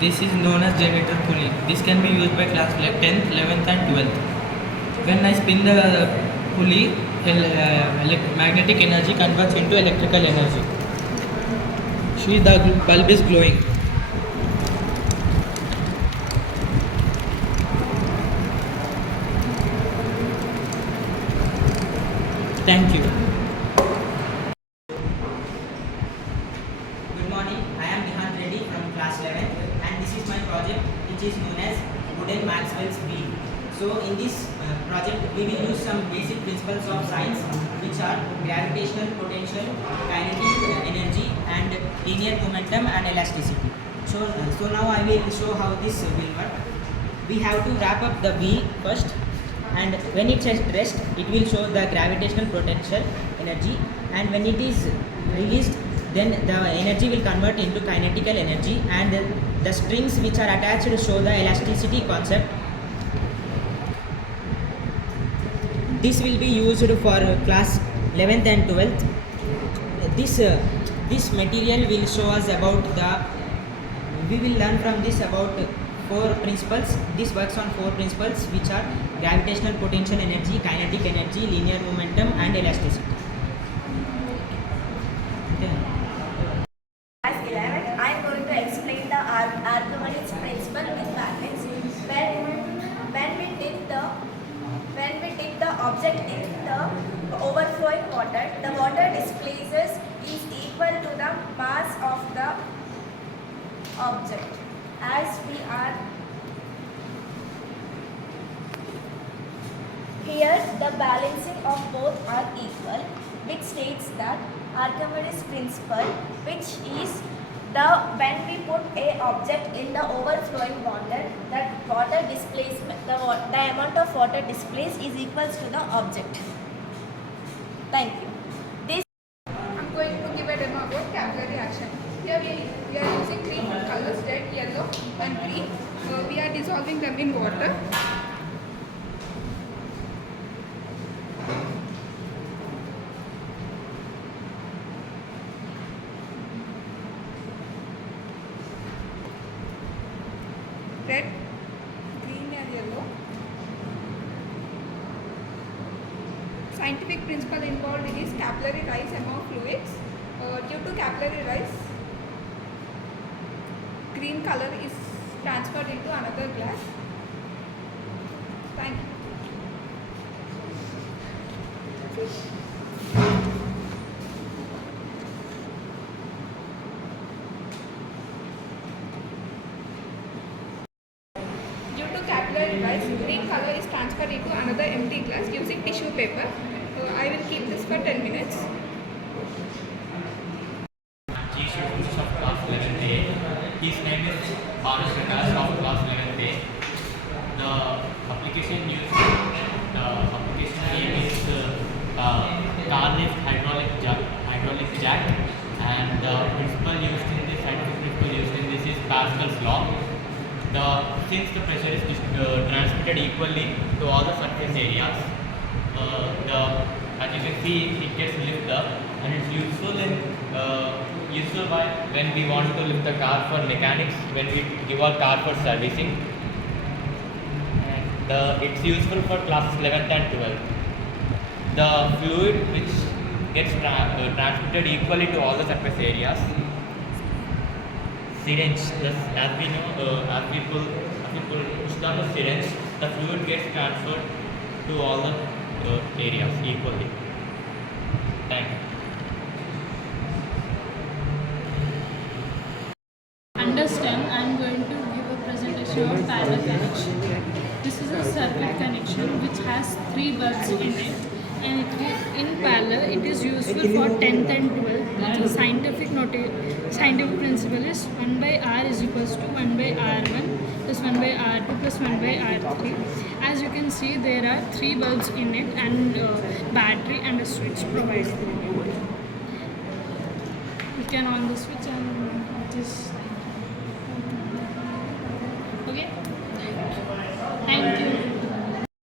This is known as generator pulley. This can be used by class 10th, 11th and 12th. When I spin the pulley, magnetic energy converts into electrical energy. See, the bulb is glowing. Thank you. Good morning, I am Nihan Reddy from class 11 and this is my project which is known as wooden Maxwell's wheel. So in this project we will use some basic principles of science which are gravitational potential, kinetic energy and linear momentum and elasticity. So now I will show how this will work. We have to wrap up the wheel first, and when it's at rest it will show the gravitational potential energy, and when it is released then the energy will convert into kinetical energy, and the strings which are attached show the elasticity concept. This will be used for class 11th and 12th. This material will show us about we will learn from this about 4 principles. This works on 4 principles which are gravitational potential energy, kinetic energy, linear momentum and elasticity. As 11, I am going to explain the Archimedes principle with magnets. When we dip the object in the overflowing water, the water displaces is equal to the mass of the object. As we are here, the balancing of both are equal, which states that Archimedes principle, which is when we put a object in the overflowing water, that water displacement, the amount of water displaced is equals to the object. Thank you. I'm going to give a demo about capillary action. Here we are using 3 colors, red, yellow and green. We are dissolving them in water. Red, green and yellow. Scientific principle involved is capillary rise among fluids. Due to capillary rise, green color is transferred into another glass. Thank you. Due to capillary rise, green color is transferred into another empty glass using tissue paper. I will keep this for 10 minutes. Students of class 11A. His name is Bharat Prakash of class 11A. The application name is car lift hydraulic jack, and the principle used in this scientific principle used in this is Pascal's law. Since the pressure is transmitted equally to all the surface areas, as you can see, it gets lifted up, and it's useful when we want to lift the car for mechanics, when we give our car for servicing. And it's useful for classes 11th and 12th. The fluid which gets transmitted equally to all the surface areas. Syringe, as we know, as we push down the syringe, the fluid gets transferred to all the areas equally. Thank you. Understand, I am going to give a presentation of parallel connection. This is a circuit connection which has 3 bulbs in it, and in parallel it is useful for 10th and 12th. The scientific principle is 1 by R is equals to 1 by R1 plus 1 by R2 plus 1 by R3. As you can see, there are 3 bulbs in it and battery and a switch provided. You can on the switch and just